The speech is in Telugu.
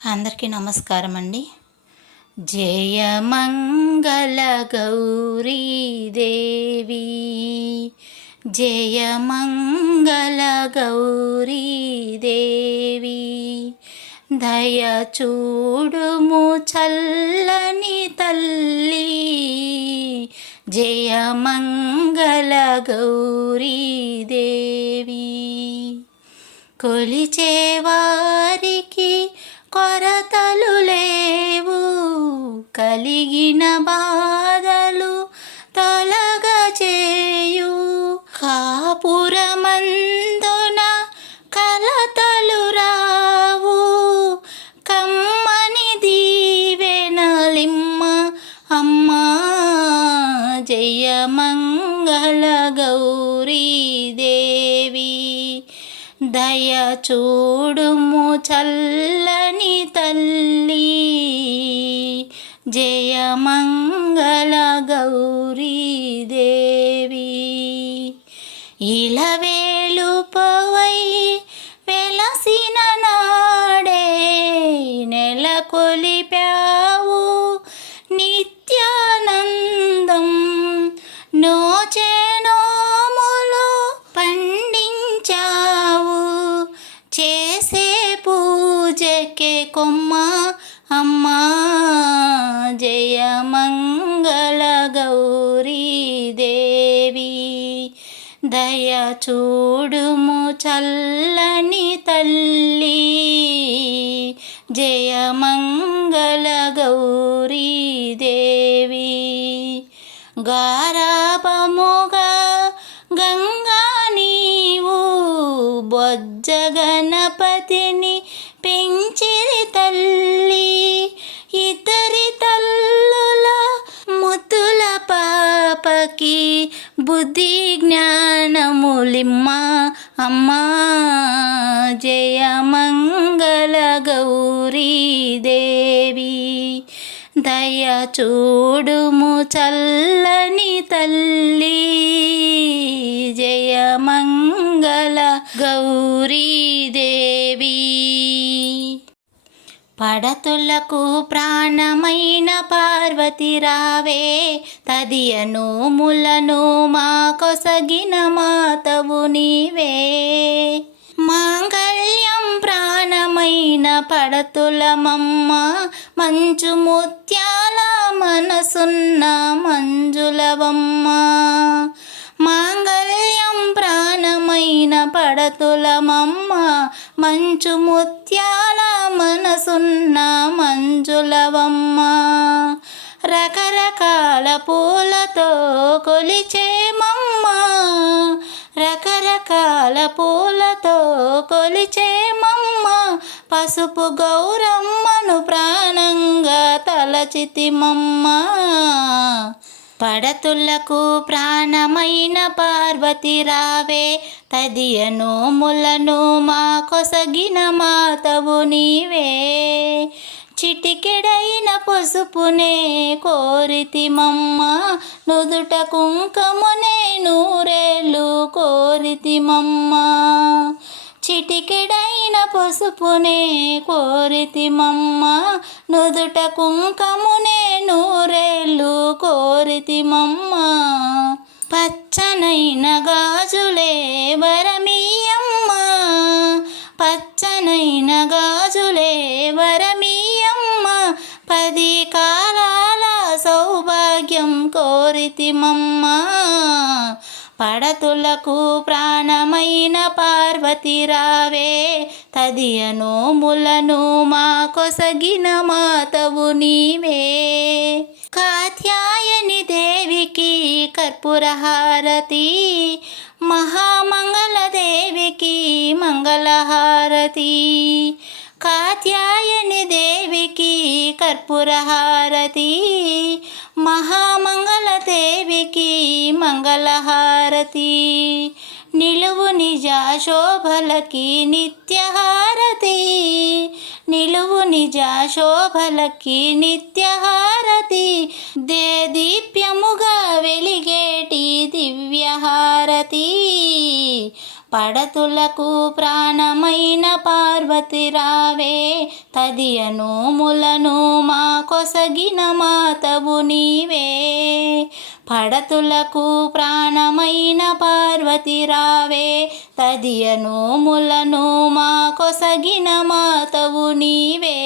అందరికీ నమస్కారం అండి. జయమంగళ గౌరీ దేవి, జయమంగళ గౌరీ దేవి, దయ చూడుము చల్లని తల్లి, జయమంగళ గౌరీ దేవి. కొలిచేవారికి కొరతలు లేవు, కలిగిన బాధలు తొలగచేయు, కాపురమందున కలతలు రావు, కమ్మని దీవెనలిమ్మ అమ్మా, జయమంగళ గౌరీ దేవి, దయ చూడుము చల్లని తల్లి, జయమంగళ గౌరీ దేవి. ఇలవేలుపవై వెలసిన నాడే నెలకొలిపావు నిత్యానందం, నోచెనోములు పండించావు, చేసే పూజకే కొమ్మ అమ్మా, జయమంగళ గౌరీ దేవి, దయ చూడుము చల్లని తల్లి, జయమంగళ గౌరీ దేవి. గారాపముగా గంగా నీవు బొజ్జ గణపతిని పెంచిరి తల్లి, ఇద్దరి తల్లుల ముద్దుల పాపకి బుద్ధి జ్ఞానములిమ్మ అమ్మా, జయమంగళ గౌరీ దేవి, దయ చూడుము చల్లని తల్లి, జయమంగళ గౌరీ దేవి. పడతులకు ప్రాణమైన పార్వతి రావే, తదియను ములను మా కొసగిన మాతవు నీవే, మాంగళ్యం ప్రాణమైన పడతులమమ్మ, మంచు ముత్యాల మనసున్న మంజులవమ్మ, మాంగళ్యం ప్రాణమైన పడతులమమ్మ, మంచు ముత్యాల మనసున్న మంజులవమ్మ, రకరకాల పూలతో కొలిచేమమ్మ, రకరకాల పూలతో కొలిచేమమ్మ, పసుపు గౌరమ్మను ప్రాణంగా తలచితిమమ్మ, పడతులకు ప్రాణమైన పార్వతి రావే, తదియను ములను మా కొసగిన మాతవు నీవే, చిటికెడైన పసుపునే కోరితిమమ్మ, నుదుట కుంకుమనే నూరేళ్ళు కోరితిమమ్మ, చిటికెడైన పసుపునే కోరితిమమ్మ, నుదుట కుంకుమనే నూరేళ్ళు కోరితిమమ్మ, పచ్చనైన గాజులే వరమీయమ్మ, పచ్చనైన గాజులే వరమీయమ్మ, 10 కాలాల సౌభాగ్యం కోరితిమమ్మ, పడతులకు ప్రాణమైన పార్వతి రావే, తదియను ములను మా కొసగిన మాతవు నీవే, కాత్యాయని దేవికి కర్పూరహారతి, మహామంగళ దేవికి మంగళహారతి, కాత్యాయని దేవికి కర్పూరహారతి, మహామంగళ దేవికి మంగళహారతి, నిలువు నిజ శోభలకి నిత్యహారతి, నిలువు నిజ శోభలకి నిత్యహారతి, దేదీప్యముగా వెలిగేటి దివ్యహారతి, పడతులకు ప్రాణమైన పార్వతి రావే, తదియ నోములను మా కొసగిన మాతవు నీవే. పడతులకు ప్రాణమైన పార్వతి రావే, తదియ నోములను మా కొసగిన మాతవు నీవే.